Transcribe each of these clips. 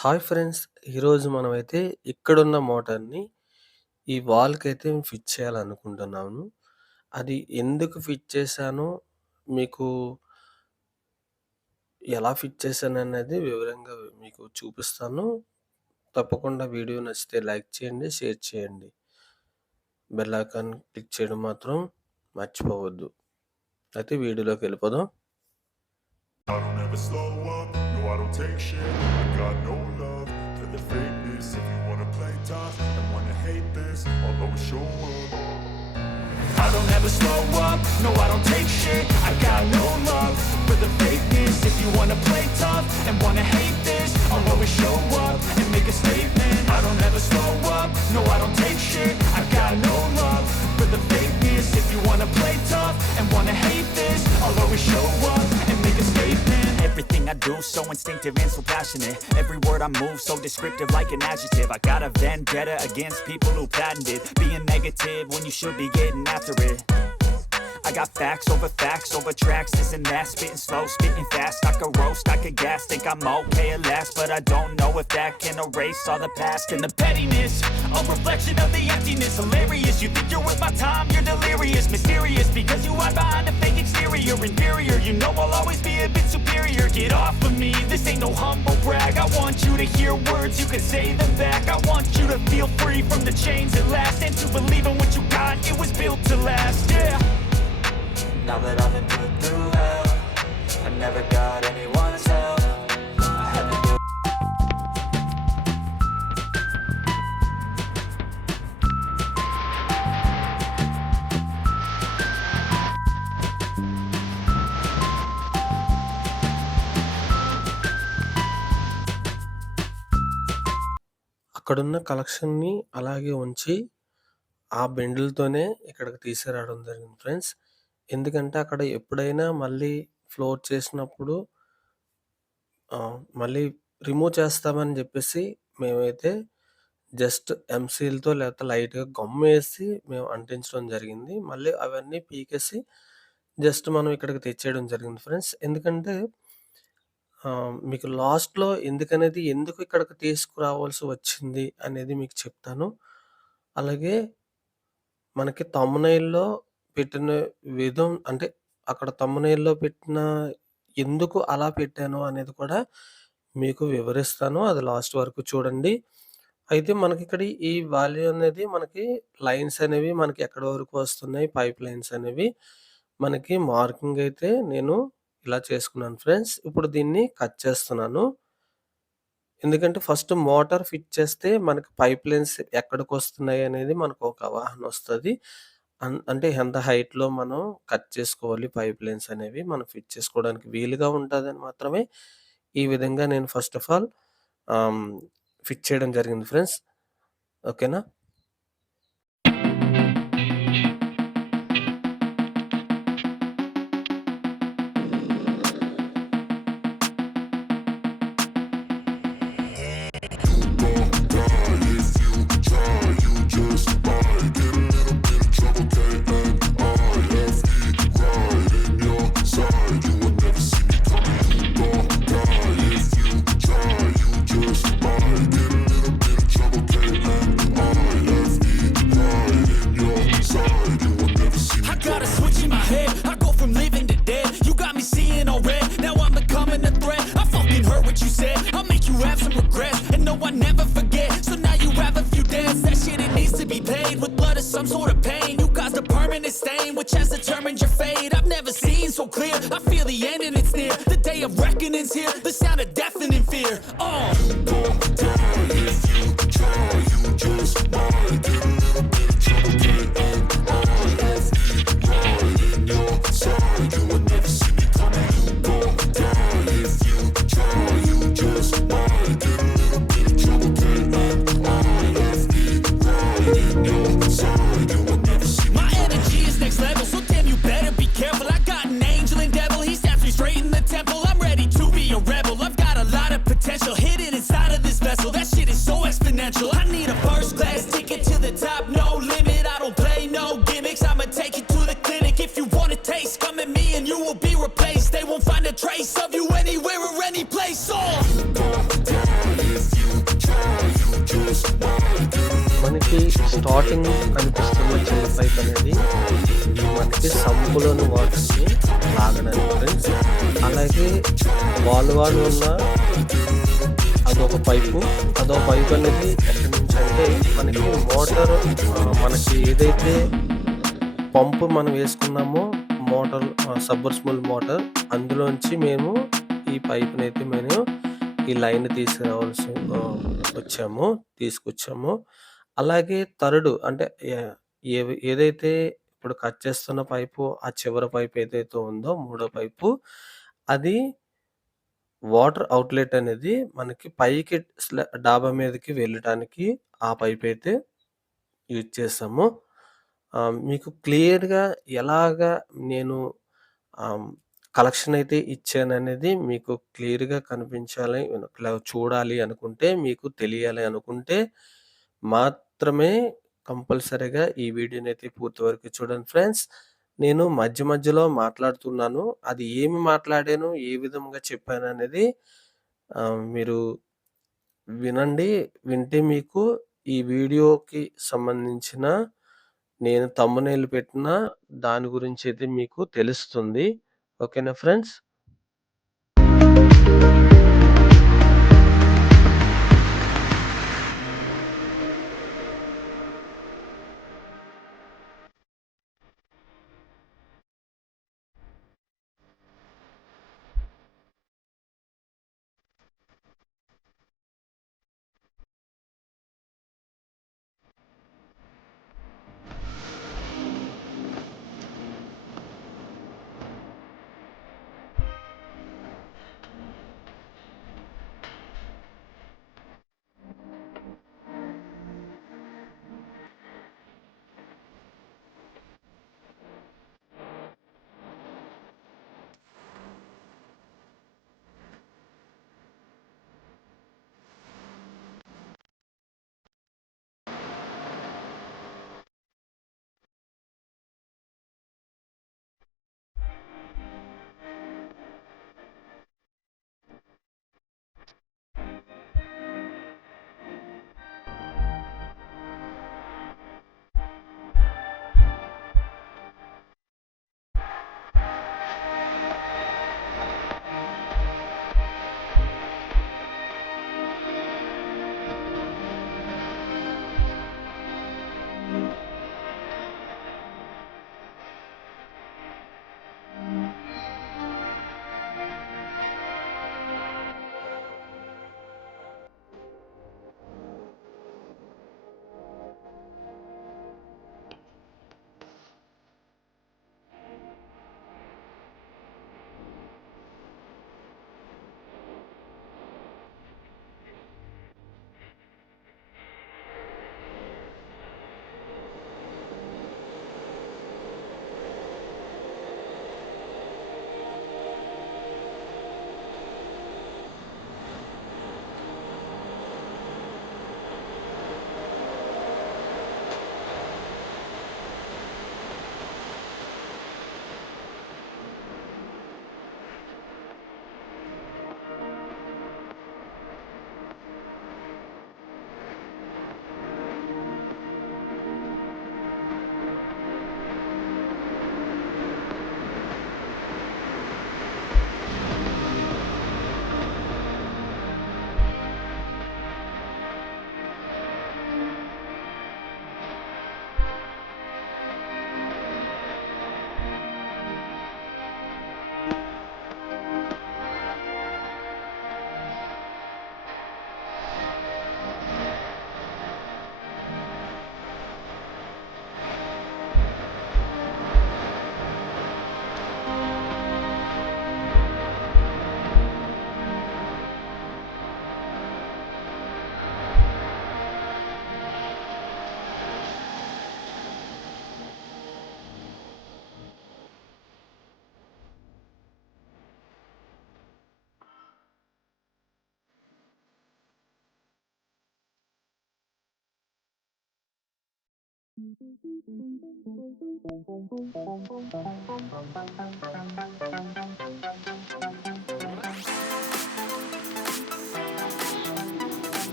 Hi friends! ఈరోజు మనమైతే ఇక్కడున్న మోటార్‌ని ఈ వాల్‌కైతే ఫిట్ చేయాలనుకుంటున్నాను. అది ఎందుకు ఫిట్ చేశానో, మీకు ఎలా ఫిట్ చేశాననేది వివరంగా మీకు చూపిస్తాను. తప్పకుండా వీడియో నచ్చితే లైక్ చేయండి, షేర్ చేయండి. బెల్ ఐకాన్ క్లిక్ చేయడం మాత్రం మర్చిపోవద్దు. అయితే వీడియోలోకెళ్ళిపోదాం. I don't ever slow up, no I don't take shit. I got no love for the fakeness. If you wanna play tough and wanna hate this, I'll always show up. I don't ever slow up, no I don't take shit. I got no love for the fakeness. If you wanna play tough and wanna hate this, I'll always show up and make a statement. I don't ever slow up, no I don't take shit. I got no love for the fakeness. If you wanna play tough and wanna hate this, I'll always show up and make a statement. Everything I do so instinctive and so passionate. Every word I move so descriptive like an adjective. I got a vendetta against people who patented being negative when you should be getting after it. I got facts over tracks, this and that. Spitting slow, spitting fast. I could roast, I could gas. Think I'm okay at last, but I don't know if that can erase all the past. And the pettiness, a reflection of the emptiness. Hilarious, you think you're worth my time, you're delirious. Mysterious, because you hide behind a fake exterior. Inferior, you know I'll always be a bit superior. Get off of me, this ain't no humble brag. I want you to hear words, you can say them back. I want you to feel free from the chains at last, and to believe in what you got, it was built to last, yeah. Now that I've been put through hell, I never got anyone's help. I had to do అక్కడున్న కలెక్షన్‌ని అలాగే ఉంచి, ఆ బెండులతోనే ఇక్కడికి తీసుకురావడం జరిగింది ఫ్రెండ్స్. ఎందుకంటే అక్కడ ఎప్పుడైనా మళ్ళీ ఫ్లోర్ చేసినప్పుడు మళ్ళీ రిమూవ్ చేస్తామని జెప్పేసి మేమైతే జస్ట్ ఎంసీల్‌తో లేకపోతే లైట్‌గా గమ్మేసి మేము అంటించడం జరిగింది. మళ్ళీ అవన్నీ పీకేసి జస్ట్ మనం ఇక్కడికి తెచ్చేయడం జరిగింది ఫ్రెండ్స్. ఎందుకంటే మీకు లాస్ట్‌లో ఎందుకు ఇక్కడికి తీసుకురావాల్సి వచ్చింది అనేది మీకు చెప్తాను. అలాగే మనకి థంబ్‌నెయిల్‌లో పెట్టిన విధం అంటే అక్కడ థంబ్‌నెయిల్‌లో పెట్టిన ఎందుకు అలా పెట్టాను అనేది కూడా మీకు వివరిస్తాను. అది లాస్ట్ వరకు చూడండి. అయితే మనకిక్కడ ఈ వాల్యూ అనేది మనకి లైన్స్ అనేవి మనకి ఎక్కడి వరకు వస్తున్నాయి పైప్ లైన్స్ అనేవి మనకి మార్కింగ్ అయితే నేను ఇలా చేసుకున్నాను ఫ్రెండ్స్. ఇప్పుడు దీన్ని కట్ చేస్తున్నాను. ఎందుకంటే ఫస్ట్ మోటార్ ఫిట్ చేస్తే మనకి పైప్ లైన్స్ ఎక్కడికొస్తున్నాయి అనేది మనకు ఒక అవగాహన వస్తది. అంటే ఎంత హైట్‌లో మనం కట్ చేసుకోవాలి పైప్ లైన్స్ అనేవి మనం ఫిట్ చేసుకోవడానికి వీలుగా ఉంటదని మాత్రమే ఈ విధంగా నేను ఫస్ట్ ఆఫ్ ఆల్ ఆహ్, ఫిట్ చేయడం జరిగింది ఫ్రెండ్స్. ఓకేనా? I got a switch in my head, I go from living to dead. You got me seeing all red, now I'm becoming a threat. I fucking heard what you said, I'll make you have some regrets. And no, I never forget, so now you have a few debts. That shit, it needs to be paid with blood or some sort of pain. You caused a permanent stain, which has determined your fate. I've never seen so clear, I feel the end and it's near. The day of reckoning's here, the sound of deafening fear. You gon' die if you try, you just might get a little bit of trouble, side, you would never see me coming. You gon' die if you try. You just might get a little bit of trouble. KNIFE right in your side. You would never see me. My energy is next level, so damn you better be careful. I got an angel and devil, he snaps me straight in the temple. I'm ready to be a rebel. I've got a lot of potential hidden inside of this vessel. That shit is so exponential. I need a first class ticket to the top, no limit. I don't play no gimmicks. I'ma take you to the clinic. If you want a taste, come at me and you will be replaced. They won't find a trace of you anywhere or any place. You gon' die if మనకి స్టార్టింగ్ కనిపిస్తున్న చిన్న పైప్ అనేది మనకి సంపులోని వాటర్‌ని లాగడానికి ఫ్రెండ్స్. అలాగే వాలు ఉన్న అదొక పైపు. అదో పైప్ అనేది ఎక్కడి నుంచంటే మనకి మోటారు మనకి ఏదైతే పంపు మనం వేసుకున్నామో సబ్మర్సిబుల్ మోటార్ అందులోంచి మేము ఈ పైప్‌నైతే ఈ లైన్ తీసుకొచ్చాము. అలాగే థర్డ్ అంటే ఏదైతే ఇప్పుడు కట్ చేస్తున్న పైపు ఆ చివరి పైప్ ఏదైతే ఉందో మూడో పైపు అది వాటర్ అవుట్‌లెట్ అనేది మనకి పైకి డాబా మీదకి వెళ్ళటానికి ఆ పైప్ అయితే యూజ్ చేసాము. మీకు క్లియర్‌గా ఎలాగా నేను ఆహ్, కలెక్షన్ అయితే ఇచ్చాననేది మీకు క్లియర్‌గా కనిపించాలి, చూడాలి అనుకుంటే, మీకు తెలియాలి అనుకుంటే మాత్రమే కంపల్సరీగా ఈ వీడియోనైతే పూర్తి వరకు చూడండి ఫ్రెండ్స్. నేను మధ్యలో మాట్లాడుతున్నాను. అది ఏమి మాట్లాడాను, ఏ విధంగా చెప్పాననేది మీరు వినండి. వింటే మీకు ఈ వీడియోకి సంబంధించిన నేను థంబ్‌నెయిల్ పెట్టిన దాని గురించైతే మీకు తెలుస్తుంది. ఓకేనా ఫ్రెండ్స్?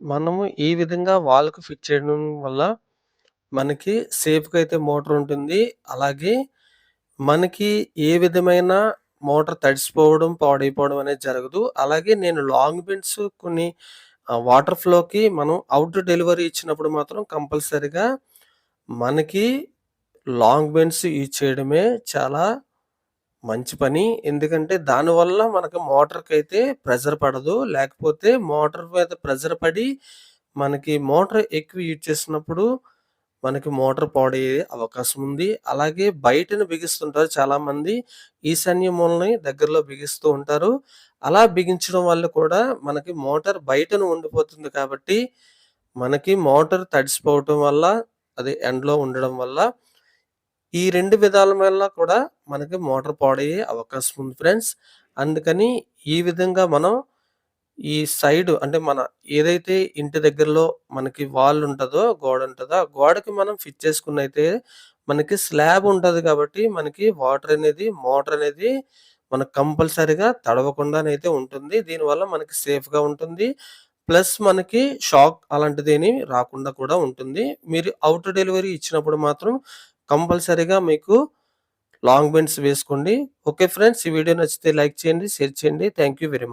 మనము ఈ విధంగా వాల్‌కి ఫిట్ చేయడం వల్ల మనకి సేఫ్‌గా అయితే మోటార్ ఉంటుంది. అలాగే మనకి ఏ విధమైన మోటార్ తడిసిపోవడం, పాడైపోవడం అనేది జరగదు. అలాగే నేను లాంగ్ బెండ్స్ కొన్ని వాటర్ ఫ్లోకి మనం అవుట్ డెలివరీ ఇచ్చినప్పుడు మాత్రం కంపల్సరీగా మనకి లాంగ్ బెండ్స్ యూజ్ చేయడమే చాలా మంచి పని. ఎందుకంటే దానివల్ల మనకు మోటార్‌కైతే ప్రెషర్ పడదు. లేకపోతే మోటార్ మీద ప్రెషర్ పడి మనకి మోటార్ ఎక్కువ యూజ్ చేసినప్పుడు మనకి మోటార్ పాడయ్యే అవకాశం ఉంది. అలాగే బయటన బిగిస్తుంటారు చాలామంది. ఈశాన్య మూలని దగ్గరలో బిగిస్తూ ఉంటారు. అలా బిగించడం వల్ల కూడా మనకి మోటార్ బయటన ఉండిపోతుంది కాబట్టి, మనకి మోటార్ తడిసిపోవటం వల్ల, అది ఎండలో ఉండడం వల్ల ఈ 2 విధాల వల్ల కూడా మనకి మోటార్ పాడయ్యే అవకాశం ఉంది ఫ్రెండ్స్. అందుకని ఈ విధంగా మనం ఈ సైడ్ అంటే మన ఏదైతే ఇంటి దగ్గరలో మనకి వాల్ ఉంటదో, గోడ ఉంటదో, ఆ గోడకి మనం ఫిట్ చేసుకున్నయితే మనకి స్లాబ్ ఉంటది కాబట్టి మనకి వాటర్ అనేది మోటార్ అనేది మనకు కంపల్సరీగా తడవకుండానైతే ఉంటుంది. దీనివల్ల మనకి సేఫ్‌గా ఉంటుంది. ప్లస్ మనకి షాక్ అలాంటిదేమీ రాకుండా కూడా ఉంటుంది. మీరు ఔట్ డెలివరీ ఇచ్చినప్పుడు మాత్రం కంపల్సరీగా మీకు లాంగ్ బెండ్స్ వేసుకోండి. ఓకే ఫ్రెండ్స్, ఈ వీడియో నచ్చితే లైక్ చేయండి, షేర్ చేయండి. Thank you very much.